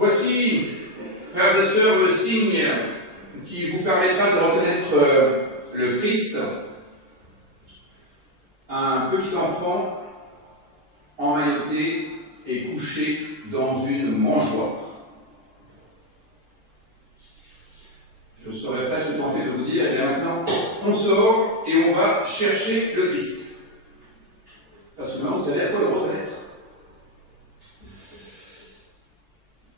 Voici, frères et sœurs, le signe qui vous permettra de reconnaître le Christ, un petit enfant emmailloté et couché dans une mangeoire. Je serais presque tenté de vous dire, et bien maintenant, on sort et on va chercher le Christ. Parce que maintenant, vous savez à quoi le reconnaître.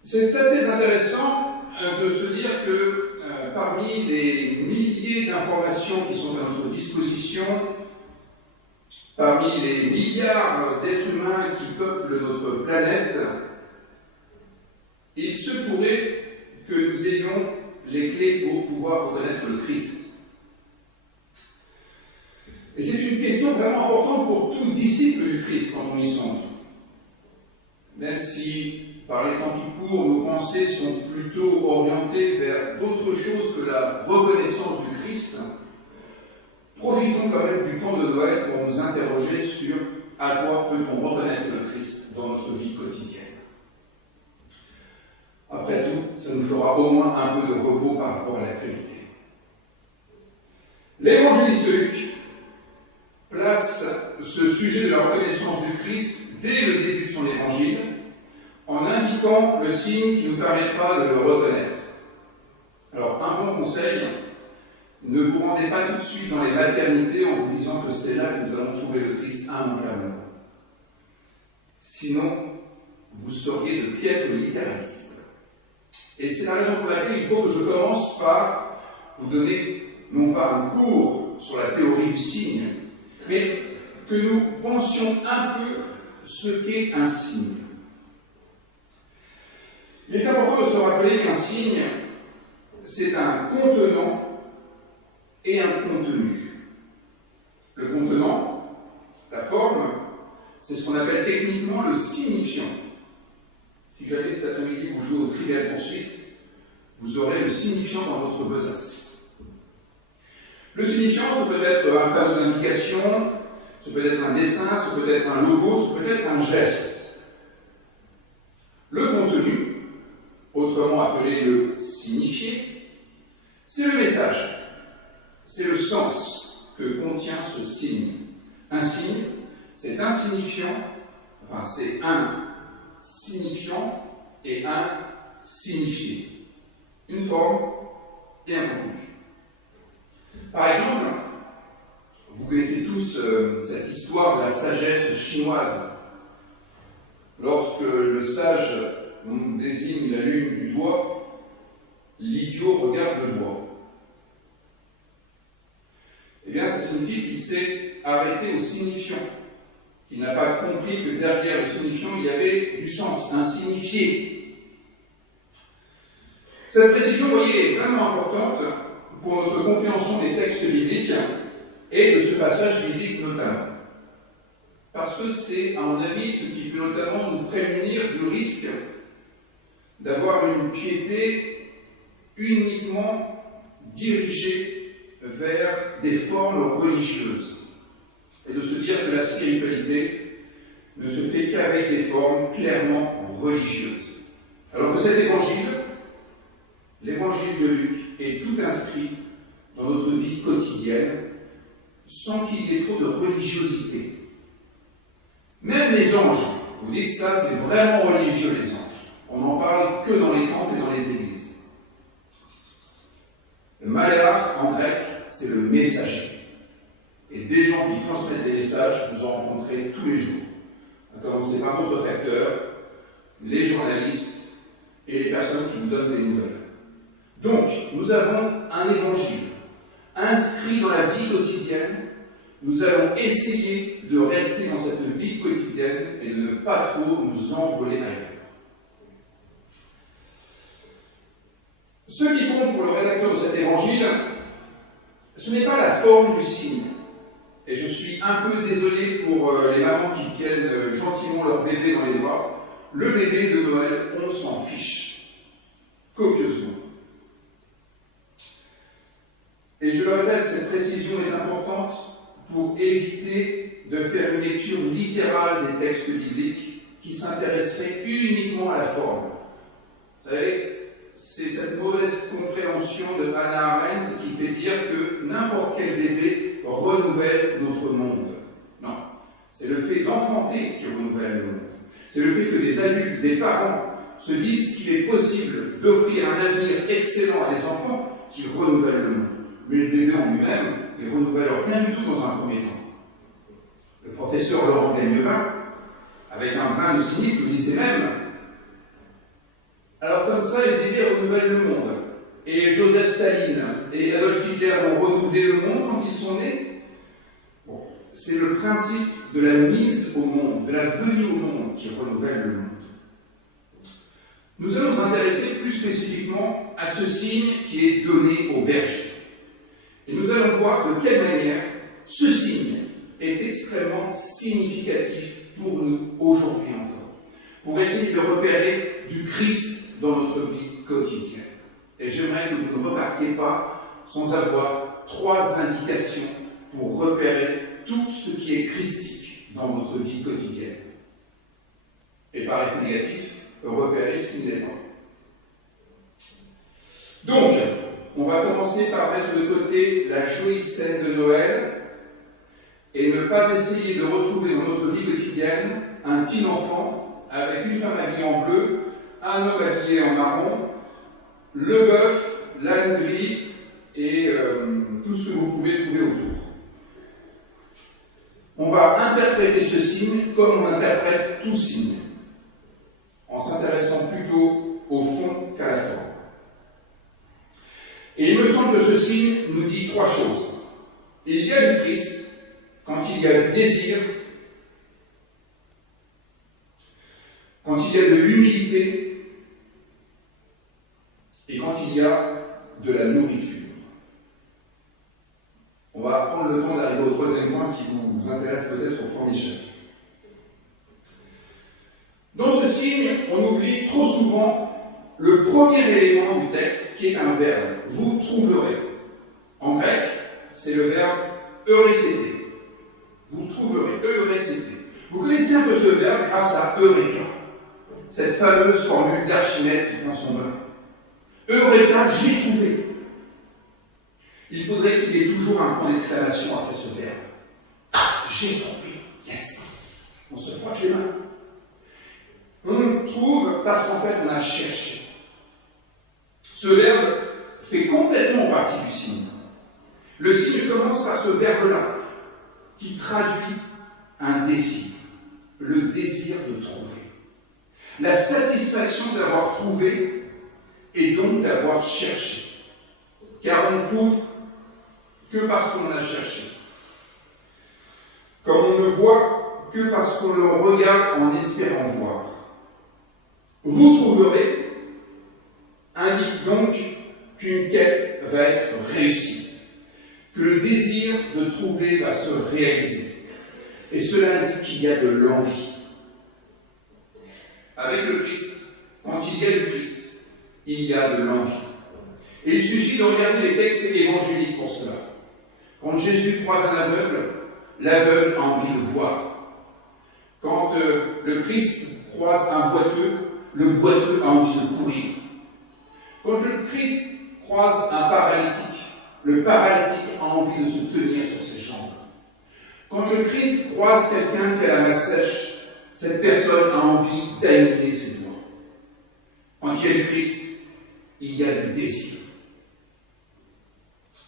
C'est assez intéressant de se dire que parmi les milliers d'informations qui sont à notre disposition, parmi les milliards d'êtres humains qui peuplent notre planète, il se pourrait que nous ayons les clés pour pouvoir reconnaître le Christ. Et c'est une question vraiment importante pour tout disciple du Christ quand on y songe. Même si, par les temps qui courent, nos pensées sont plutôt orientées vers d'autres choses que la reconnaissance du Christ, profitons quand même du temps de Noël pour nous interroger sur à quoi peut-on reconnaître le Christ dans notre vie quotidienne. Après tout, ça nous fera au moins un peu de repos par rapport à l'actualité. L'évangéliste Luc place ce sujet de la reconnaissance du Christ dès le début de son évangile, en indiquant le signe qui nous permettra de le reconnaître. Alors, un bon conseil, ne vous rendez pas tout de suite dans les maternités en vous disant que c'est là que nous allons trouver le Christ immanquablement. Sinon, vous seriez de piètres littéralistes. Et c'est la raison pour laquelle il faut que je commence par vous donner, non pas un cours sur la théorie du signe, mais que nous pensions un peu ce qu'est un signe. Il est important de se rappeler qu'un signe, c'est un contenant et un contenu. Le contenant, la forme, c'est ce qu'on appelle techniquement le signifiant. Si jamais cet après-midi vous jouez au Trivial Poursuite, vous aurez le signifiant dans votre besace. Le signifiant, ça peut être un panneau d'indication, ça peut être un dessin, ça peut être un logo, ça peut être un geste. Le contenu, autrement appelé le signifié, c'est le message, c'est le sens que contient ce signe. Un signe, c'est un signifiant, enfin c'est un signifiant et un signifié. Une forme et un contenu. Par exemple, vous connaissez tous cette histoire de la sagesse chinoise. Lorsque le sage désigne la lune du doigt, l'idiot regarde le doigt. Eh bien, ça signifie qu'il s'est arrêté au signifiant, qu'il n'a pas compris que derrière le signifiant, il y avait du sens, un signifié. Cette précision, vous voyez, est vraiment importante pour notre compréhension des textes bibliques et de ce passage biblique notamment. Parce que c'est, à mon avis, ce qui peut notamment nous prémunir du risque d'avoir une piété uniquement dirigée vers des formes religieuses. Et de se dire que la spiritualité ne se fait qu'avec des formes clairement religieuses. Alors que cet évangile, l'évangile de Luc, est tout inscrit dans notre vie quotidienne sans qu'il y ait trop de religiosité. Même les anges, vous dites ça, c'est vraiment religieux les anges. On n'en parle que dans les temples et dans les églises. Le maléach en grec, c'est le messager. Et des gens qui transmettent des messages, vous en rencontrez tous les jours. À commencer par votre facteur, les journalistes et les personnes qui vous donnent des nouvelles. Donc, nous avons un évangile inscrit dans la vie quotidienne. Nous allons essayer de rester dans cette vie quotidienne et de ne pas trop nous envoler ailleurs. Ce qui compte pour le rédacteur de cet évangile, ce n'est pas la forme du signe. Et je suis un peu désolé pour les mamans qui tiennent gentiment leur bébé dans les bras. Le bébé de Noël, on s'en fiche. Copieusement. Et je le répète, cette précision est importante pour éviter de faire une lecture littérale des textes bibliques qui s'intéresserait uniquement à la forme. de Hannah Arendt qui fait dire que n'importe quel bébé renouvelle notre monde. Non, c'est le fait d'enfanter qui renouvelle le monde. C'est le fait que des adultes, des parents, se disent qu'il est possible d'offrir un avenir excellent à des enfants qui renouvellent le monde. Mais le bébé en lui-même, il ne renouvelle rien du tout dans un premier temps. Le professeur Laurent Gagnevin, avec un brin de cynisme, disait même « Alors comme ça, les bébés renouvellent le monde. Et Joseph Staline et Adolf Hitler ont renouvelé le monde quand ils sont nés. » Bon, c'est le principe de la mise au monde, de la venue au monde qui renouvelle le monde. Nous allons nous intéresser plus spécifiquement à ce signe qui est donné aux bergers. Et nous allons voir de quelle manière ce signe est extrêmement significatif pour nous aujourd'hui encore, pour essayer de repérer du Christ dans notre vie quotidienne. Et j'aimerais que vous ne repartiez pas sans avoir 3 indications pour repérer tout ce qui est christique dans votre vie quotidienne. Et par effet négatif, repérer ce qui ne l'est pas. Donc, on va commencer par mettre de côté la jolie scène de Noël et ne pas essayer de retrouver dans notre vie quotidienne un petit enfant avec une femme habillée en bleu, un homme habillé en marron, le bœuf, la nouille et tout ce que vous pouvez trouver autour. On va interpréter ce signe comme on interprète tout signe, en s'intéressant plutôt au fond qu'à la forme. Et il me semble que ce signe nous dit 3 choses. Il y a du Christ quand il y a du désir, quand il y a de l'humilité et quand il y a de la nourriture. On va prendre le temps d'arriver au 3e point qui vous intéresse peut-être au premier chef. Dans ce signe, on oublie trop souvent le premier élément du texte qui est un verbe. Vous trouverez. En grec, c'est le verbe eurécété. Vous trouverez, eurécété. Vous connaissez un peu ce verbe grâce à Eureka, cette fameuse formule d'Archimède qui prend son bain. Eureka, j'ai trouvé. Il faudrait qu'il y ait toujours un point d'exclamation après ce verbe. J'ai trouvé. Yes. On se frotte les mains. On trouve parce qu'en fait on a cherché. Ce verbe fait complètement partie du signe. Le signe commence par ce verbe-là, qui traduit un désir, le désir de trouver. La satisfaction d'avoir trouvé et donc d'avoir cherché. Car on ne trouve que parce qu'on a cherché. Comme on ne voit que parce qu'on le regarde en espérant voir. Vous trouverez indique donc qu'une quête va être réussie, que le désir de trouver va se réaliser. Et cela indique qu'il y a de l'envie. Avec le Christ, quand il y a du Christ, il y a de l'envie. Et il suffit de regarder les textes évangéliques pour cela. Quand Jésus croise un aveugle, l'aveugle a envie de voir. Quand le Christ croise un boiteux, le boiteux a envie de courir. Quand le Christ croise un paralytique, le paralytique a envie de se tenir sur ses jambes. Quand le Christ croise quelqu'un qui a la main sèche, cette personne a envie d'aligner ses doigts. Quand il y a du Christ, il y a du désir.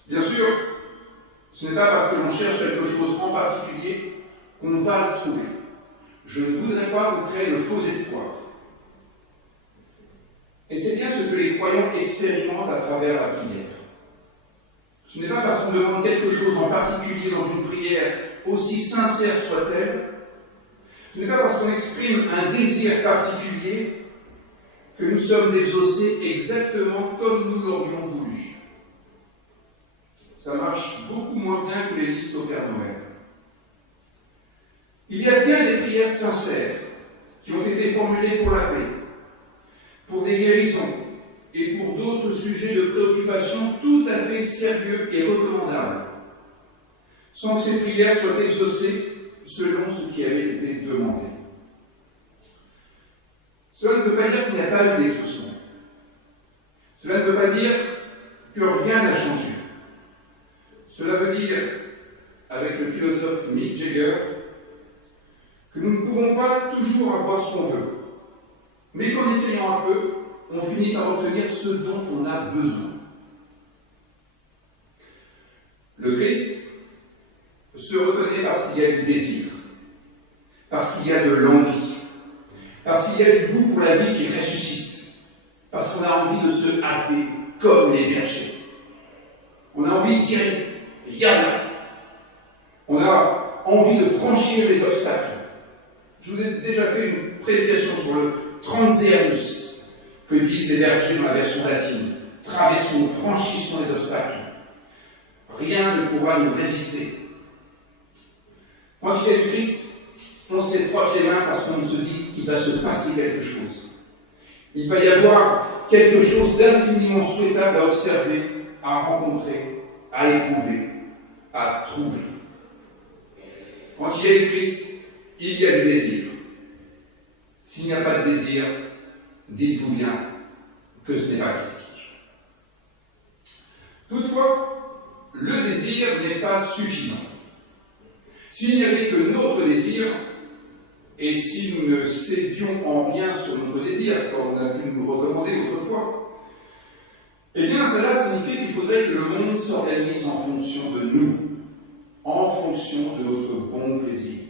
Bien sûr, ce n'est pas parce que l'on cherche quelque chose en particulier qu'on va le trouver. Je ne voudrais pas vous créer de faux espoirs. Et c'est bien ce que les croyants expérimentent à travers la prière. Ce n'est pas parce qu'on demande quelque chose en particulier dans une prière, aussi sincère soit-elle, ce n'est pas parce qu'on exprime un désir particulier que nous sommes exaucés exactement comme nous l'aurions voulu. Ça marche beaucoup moins bien que les listes au Père Noël. Il y a bien des prières sincères qui ont été formulées pour la paix, pour des guérisons et pour d'autres sujets de préoccupation tout à fait sérieux et recommandables, sans que ces prières soient exaucées selon ce qui avait été demandé. Cela ne veut pas dire qu'il n'y a pas eu d'exaucement. Cela ne veut pas dire que rien n'a changé. Cela veut dire, avec le philosophe Mick Jagger, que nous ne pouvons pas toujours avoir ce qu'on veut, mais qu'en essayant un peu, on finit par obtenir ce dont on a besoin. Le Christ se reconnaît parce qu'il y a du désir, parce qu'il y a de l'envie, parce qu'il y a du goût pour la vie qui ressuscite, parce qu'on a envie de se hâter comme les bergers. On a envie d'y aller, et y aller. On a envie de franchir les obstacles. Je vous ai déjà fait une prédication sur le Transeunus, que disent les bergers dans la version latine. Traversons, franchissons les obstacles. Rien ne pourra nous résister. Quand il y a du Christ, on s'étroite les mains parce qu'on se dit qu'il va se passer quelque chose. Il va y avoir quelque chose d'infiniment souhaitable à observer, à rencontrer, à éprouver, à trouver. Quand il y a du Christ, il y a du désir. S'il n'y a pas de désir, dites-vous bien que ce n'est pas christique. Toutefois, le désir n'est pas suffisant. S'il n'y avait que notre désir, et si nous ne cédions en rien sur notre désir, comme on a pu nous recommander autrefois, eh bien cela signifie qu'il faudrait que le monde s'organise en fonction de nous, en fonction de notre bon plaisir.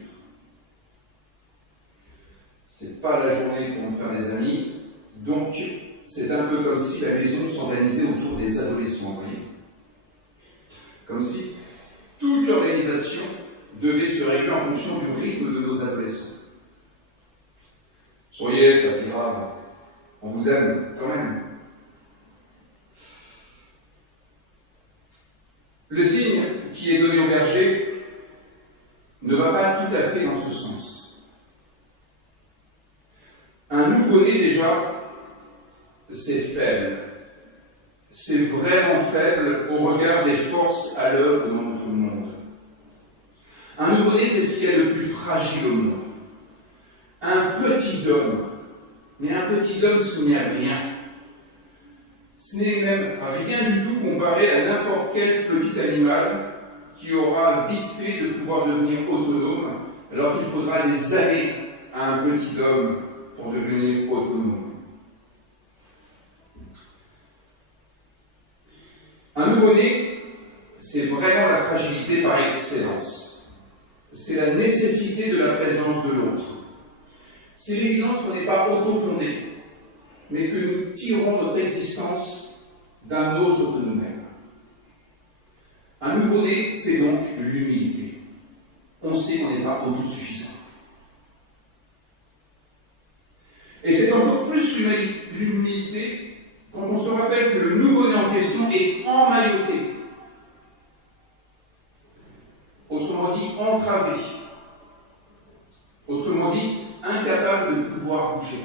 C'est pas la journée pour me faire des amis, donc c'est un peu comme si la maison s'organisait autour des adolescents, vous voyez. Comme si toute l'organisation devait se régler en fonction du rythme de nos adolescents. Soyez, c'est pas si grave, on vous aime quand même. Le signe qui est donné au berger ne va pas tout à fait dans ce sens. Un nouveau-né, déjà, c'est faible. C'est vraiment faible au regard des forces à l'œuvre dans notre monde. Un nouveau-né, c'est ce qu'il y a de plus fragile au monde. Un petit homme, mais un petit homme, ce n'est rien. Ce n'est même rien du tout comparé à n'importe quel petit animal qui aura vite fait de pouvoir devenir autonome, alors qu'il faudra des années à un petit homme pour devenir autonome. Un nouveau-né, c'est vraiment la fragilité par excellence. C'est la nécessité de la présence de l'autre. C'est l'évidence qu'on n'est pas auto-fondé, mais que nous tirons notre existence d'un autre que nous-mêmes. Un nouveau-né, c'est donc l'humilité. On sait qu'on n'est pas autosuffisant. Et c'est encore plus l'humilité quand on se rappelle que le nouveau-né en question est emmailloté. Autrement dit, entravé. Autrement dit, incapable de pouvoir bouger.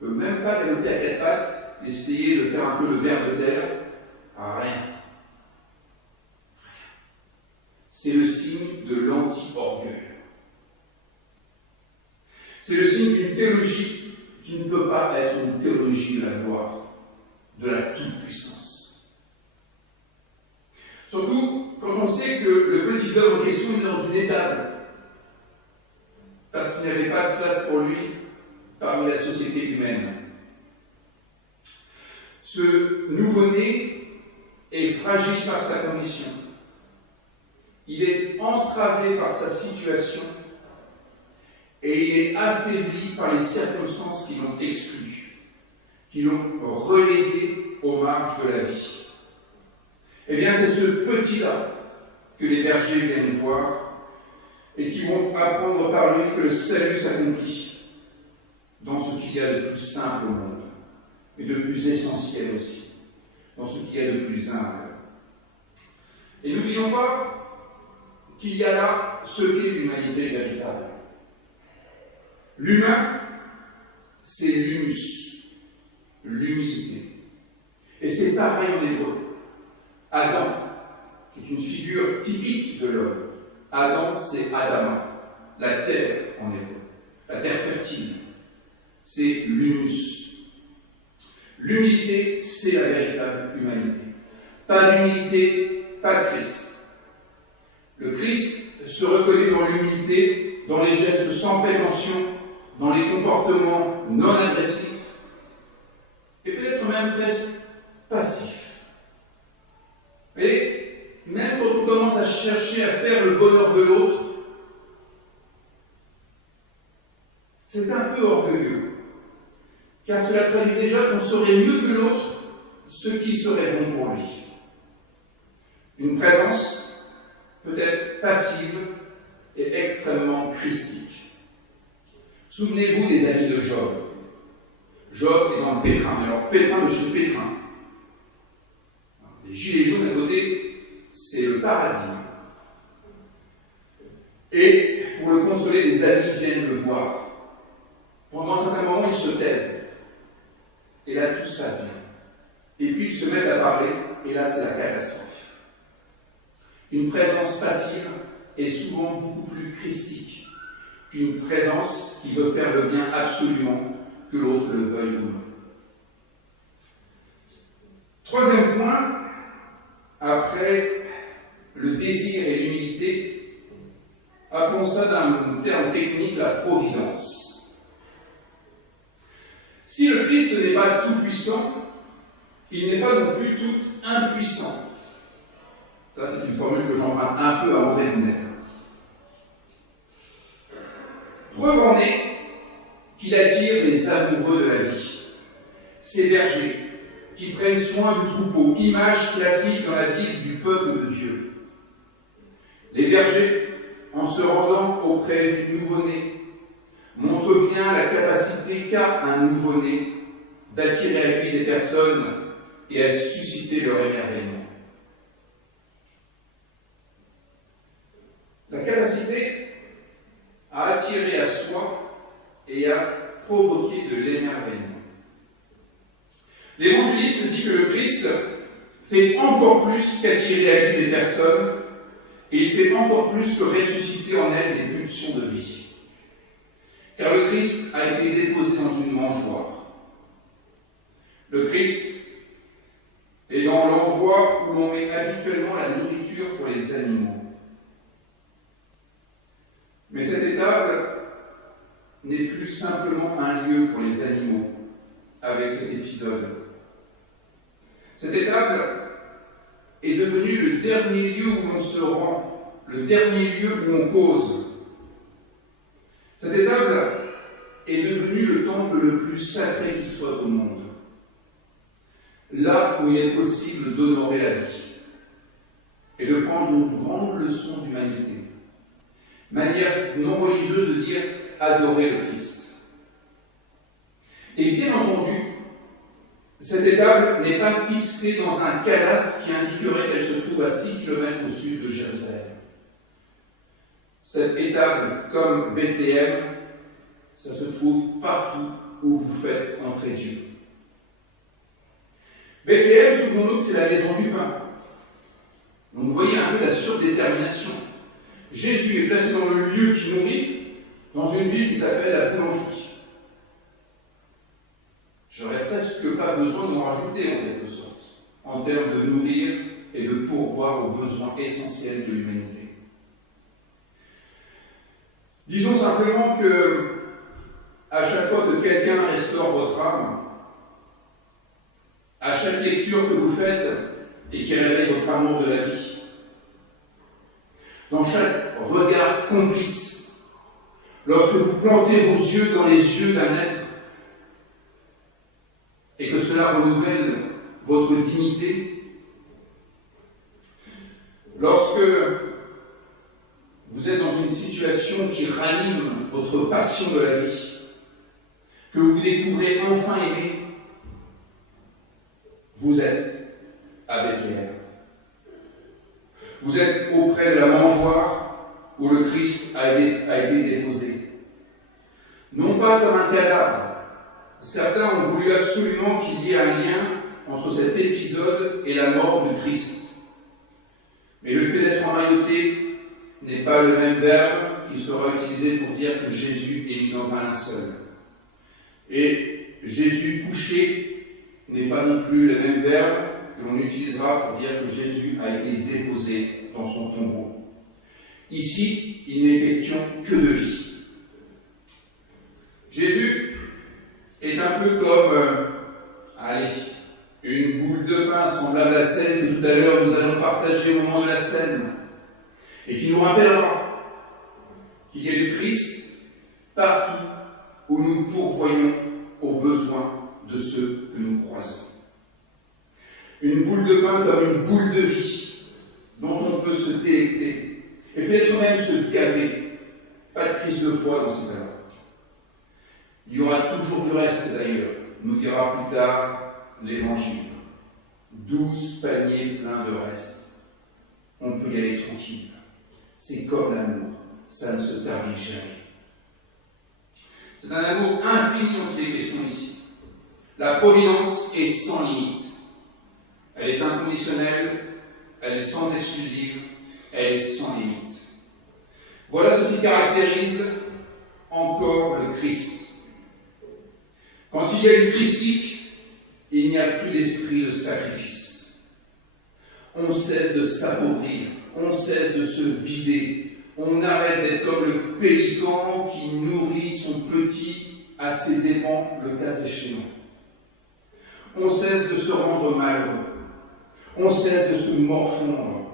Il ne peut même pas galoper à quatre pattes, essayer de faire un peu le ver de terre. Rien. C'est le signe de l'anti-orgueil. C'est le signe d'une théologie qui ne peut pas être une théologie de la gloire, de la toute-puissance. Surtout quand on sait que le petit homme en question est dans une étable, parce qu'il n'y avait pas de place pour lui parmi la société humaine. Ce nouveau-né est fragile par sa condition. Il est entravé par sa situation et il est affaibli par les circonstances qui l'ont exclu, qui l'ont relégué aux marges de la vie. Eh bien, c'est ce petit-là que les bergers viennent voir et qui vont apprendre par lui que le salut s'accomplit dans ce qu'il y a de plus simple au monde, mais de plus essentiel aussi, dans ce qu'il y a de plus humble. Et n'oublions pas qu'il y a là ce qu'est l'humanité véritable. L'humain, c'est l'humus, l'humilité. Et c'est pareil en hébreu. Adam, qui est une figure typique de l'homme. Adam, c'est Adama, la terre en hébreu, la terre fertile. C'est l'humus. L'humilité, c'est la véritable humanité. pas d'humilité, pas de Christ. Le Christ se reconnaît dans l'humilité, dans les gestes sans prétention, dans les comportements non agressifs, et peut-être même presque passifs. Mais même quand on commence à chercher à faire le bonheur de l'autre, c'est un peu orgueilleux, car cela traduit déjà qu'on saurait mieux que l'autre ce qui serait bon pour lui. Une présence peut-être passive et extrêmement christique. Souvenez-vous des amis de Job. Job est dans le pétrin, alors pétrin de chez pétrin. Les gilets jaunes à côté, c'est le paradis. Et pour le consoler, des amis viennent le voir. Pendant un certain moment, ils se taisent. Et là, tout se passe bien. Et puis, ils se mettent à parler, et là, c'est la catastrophe. Une présence passive est souvent beaucoup plus christique qu'une présence qui veut faire le bien absolument, que l'autre le veuille ou non. Troisième point, après le désir et l'humilité, appelons ça d'un terme technique la providence. Si le Christ n'est pas tout-puissant, il n'est pas non plus tout impuissant. Ça, c'est une formule que j'emprunte un peu à André Bner. Preuve en est qu'il attire les amoureux de la vie, ces bergers qui prennent soin du troupeau, image classique dans la Bible du peuple de Dieu. Les bergers, en se rendant auprès du nouveau-né, montrent bien la capacité qu'a un nouveau-né d'attirer à lui des personnes et à susciter leur émerveillement. La capacité à attirer à soi et à provoquer de l'émerveillement. L'évangéliste dit que le Christ fait encore plus qu'attirer à lui des personnes, et il fait encore plus que ressusciter en elles des pulsions de vie. Car le Christ a été déposé dans une mangeoire. Le Christ est dans l'endroit où l'on met habituellement la nourriture pour les animaux. Mais cette étable n'est plus simplement un lieu pour les animaux avec cet épisode. Cette étable est devenue le dernier lieu où l'on se rend, le dernier lieu où on cause. Cette étable est devenue le temple le plus sacré qui soit au monde. Là où il est possible d'honorer la vie et de prendre une grande leçon d'humanité. Manière non religieuse de dire adorer le Christ. Et bien entendu, cette étable n'est pas fixée dans un cadastre qui indiquerait qu'elle se trouve à 6 km au sud de Jérusalem. Cette étable, comme Bethléem, ça se trouve partout où vous faites entrer Dieu. Bethléem, souvenons-nous que c'est la maison du pain. Donc vous voyez un peu la surdétermination. Jésus est placé dans le lieu qui nourrit, dans une ville qui s'appelle la boulangerie. J'aurais presque pas besoin d'en rajouter en quelque sorte, en termes de nourrir et de pourvoir aux besoins essentiels de l'humanité. Disons simplement que, à chaque fois que quelqu'un restaure votre âme, à chaque lecture que vous faites et qui réveille votre amour de la vie, dans chaque regard complice, lorsque vous plantez vos yeux dans les yeux d'un être, et que cela renouvelle votre dignité, lorsque vous êtes dans une situation qui ranime votre passion de la vie, que vous découvrez enfin aimer, vous êtes à Bethléem. Vous êtes auprès de la mangeoire où le Christ a été déposé. Non pas comme un cadavre. Certains ont voulu absolument qu'il y ait un lien entre cet épisode et la mort du Christ. Mais le fait d'être emmailloté n'est pas le même verbe qui sera utilisé pour dire que Jésus est mis dans un linceul. Et Jésus couché n'est pas non plus le même verbe que l'on utilisera pour dire que Jésus a été déposé dans son tombeau. Ici, il n'est question que de vie. Jésus est un peu comme, une boule de pain semblable à celle que tout à l'heure nous allons partager au moment de la scène, et qui nous rappellera qu'il y a du Christ partout où nous pourvoyons aux besoins de ceux que nous croisons. Une boule de pain comme une boule de vie dont on peut se délecter et peut-être même se gaver. Pas de crise de foi dans ces cas-là. Il y aura toujours du reste d'ailleurs, nous dira plus tard l'Évangile. 12 paniers pleins de reste. On peut y aller tranquille. C'est comme l'amour, ça ne se tarit jamais. C'est un amour infini dont il est question ici. La providence est sans limite. Elle est inconditionnelle, elle est sans exclusive, elle est sans limite. Voilà ce qui caractérise encore le Christ. Quand il y a du christique, il n'y a plus d'esprit de sacrifice. On cesse de s'appauvrir, on cesse de se vider, on arrête d'être comme le pélican qui nourrit son petit à ses dépens, le cas échéant. On cesse de se rendre malheureux. On cesse de se morfondre,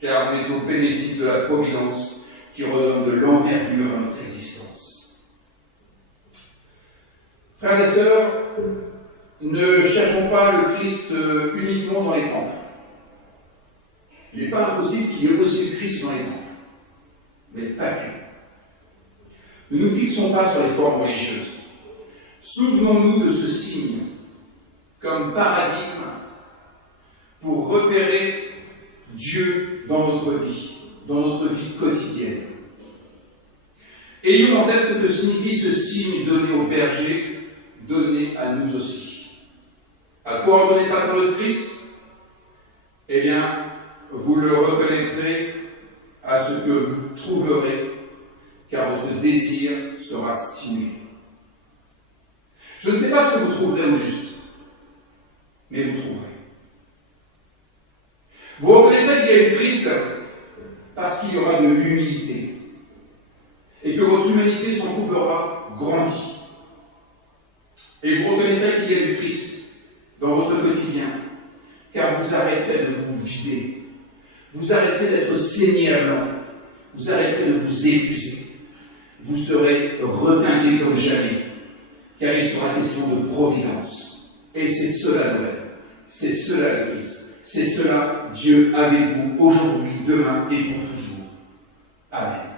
car on est au bénéfice de la providence qui redonne de l'envergure à notre existence. Frères et sœurs, ne cherchons pas le Christ uniquement dans les temples. Il n'est pas impossible qu'il y ait aussi le Christ dans les temples, mais pas que. Ne nous fixons pas sur les formes religieuses. Souvenons-nous de ce signe comme paradigme pour repérer Dieu dans notre vie quotidienne. Ayons en tête ce que signifie ce signe donné aux bergers, donné à nous aussi. À quoi reconnaîtra-t-on le Christ? Eh bien, vous le reconnaîtrez à ce que vous trouverez, car votre désir sera stimulé. Je ne sais pas ce que vous trouverez au juste, mais vous trouverez. Vous reconnaîtrez qu'il y a du Christ parce qu'il y aura de l'humilité et que votre humanité s'en trouvera grandie. Et vous reconnaîtrez qu'il y a du Christ dans votre quotidien, car vous arrêterez de vous vider, vous arrêterez d'être saigné à blanc, vous arrêterez de vous épuiser, vous serez requinqué comme jamais, car il sera question de providence. Et c'est cela Noël, c'est cela le Christ. C'est cela, Dieu avec vous, aujourd'hui, demain et pour toujours. Amen.